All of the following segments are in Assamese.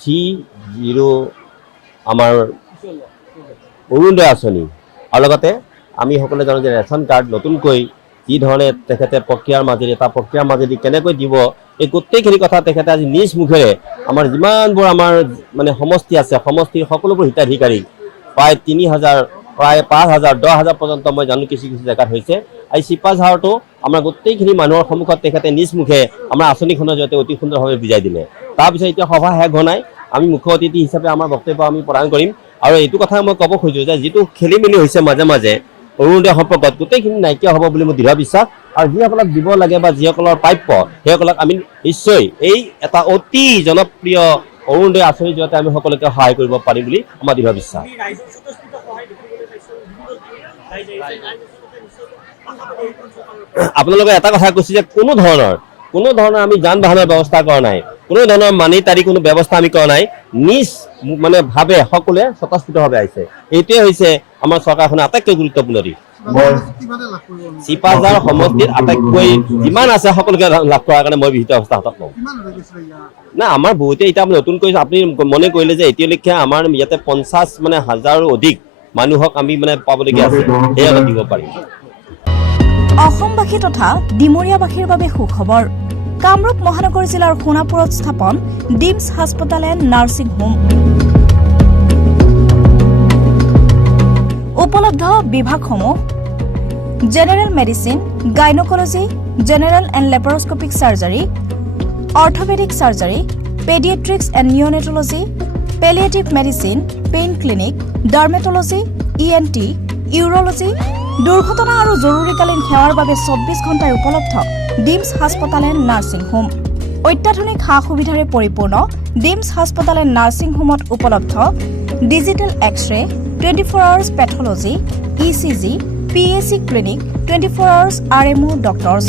G0 আমাৰ অৰুণোদয় আঁচনি আৰু লগতে আমি সকলোৱে জানো যে ৰেচন কাৰ্ড নতুনকৈ যি ধৰণে তেখেতে প্ৰক্ৰিয়াৰ মাজেদি কেনেকৈ দিব এই গোটেইখিনি কথা তেখেতে আজি নিজ মুখেৰে আমাৰ যিমানবোৰ আমাৰ মানে সমষ্টি আছে সমষ্টিৰ সকলোবোৰ হিতাধিকাৰী প্ৰায় 3,000 প্ৰায় 5,000 10,000 পৰ্যন্ত মই জানো কিছু জেগাত হৈছে এই চিপাঝাৰটো আমাৰ গোটেইখিনি মানুহৰ সন্মুখত তেখেতে নিজ মুখে আমাৰ আঁচনিখনৰ জৰিয়তে অতি সুন্দৰভাৱে বুজাই দিলে তাৰপিছত এতিয়া সভা শেষ হোৱা নাই আমি মুখ্য অতিথি হিচাপে আমাৰ বক্তব্য আমি প্ৰদান কৰিম আৰু এইটো কথা মই ক'ব খোজো যে যিটো খেলি মেলি হৈছে মাজে মাজে অৰুণোদয় সম্পৰ্কত গোটেইখিনি নাইকিয়া হ'ব বুলি মোৰ দৃঢ় বিশ্বাস আৰু যিসকলক দিব লাগে বা যিসকলৰ প্ৰাপ্য সেইসকলক আমি নিশ্চয় এই এটা অতি জনপ্ৰিয় অৰুণোদয় আঁচনিৰ জৰিয়তে আমি সকলোকে সহায় কৰিব পাৰিম বুলি আমাৰ দৃঢ় বিশ্বাস আপোনালোকে এটা কথা কৈছে যে কোনো ধৰণৰ আমি যান বাহনৰ ব্যৱস্থা কৰা নাই কোনো ধৰণৰ মানিটাৰী কোনো ব্যৱস্থা আমি কৰা নাই নিজ মানে ভাৱে সকলোৱে স্বতঃস্ফূৰ্তভাৱে আহিছে এইটোৱে হৈছে আমাৰ চৰকাৰখনৰ আটাইতকৈ গুৰুত্বপূৰ্ণ দিশ চিপাঝাৰ সমষ্টিত আটাইতকৈ যিমান আছে সকলোকে লাভ কৰাৰ কাৰণে মই বিহিত অৱস্থা হাতত লওঁ না আমাৰ বহুতে এতিয়া নতুনকৈ আপুনি মনে কৰিলে যে এতিয়ালৈকে আমাৰ ইয়াতে 50 মানে হাজাৰো অধিক মানুহক আমি মানে পাবলগীয়া আছে সেয়া দিব পাৰিম অসমবাসী তথা ডিমৰীয়াবাসীৰ বাবে সুখবৰ কামৰূপ মহানগৰ জিলাৰ সোণাপুৰত স্থাপন ডিমছ হাস্পতাল এণ্ড নাৰ্ছিং হোম উপলব্ধ বিভাগসমূহ general medicine gynaecology general and laparoscopic surgery orthopaedic surgery paediatrics and neonatology palliative medicine pain clinic dermatology ENT urology দুৰ্ঘটনা আৰু জৰুৰীকালীন সেৱাৰ বাবে 24 ঘণ্টাৰ উপলব্ধ ডিমছ হাস্পতাল এণ্ড নাৰ্ছিং হোম অত্যাধুনিক সা সুবিধাৰে পৰিপূৰ্ণ ডিমছ হাস্পতাল এণ্ড নাৰ্ছিং হোমত উপলব্ধ digital X-ray 24 hours pathology ECG PAC clinic 24 hours RMO doctors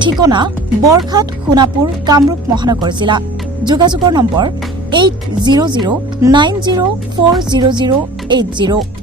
ঠিকনা বৰঘাট সোণাপুৰ কামৰূপ মহানগৰ জিলা যোগাযোগৰ নম্বৰ 8009040080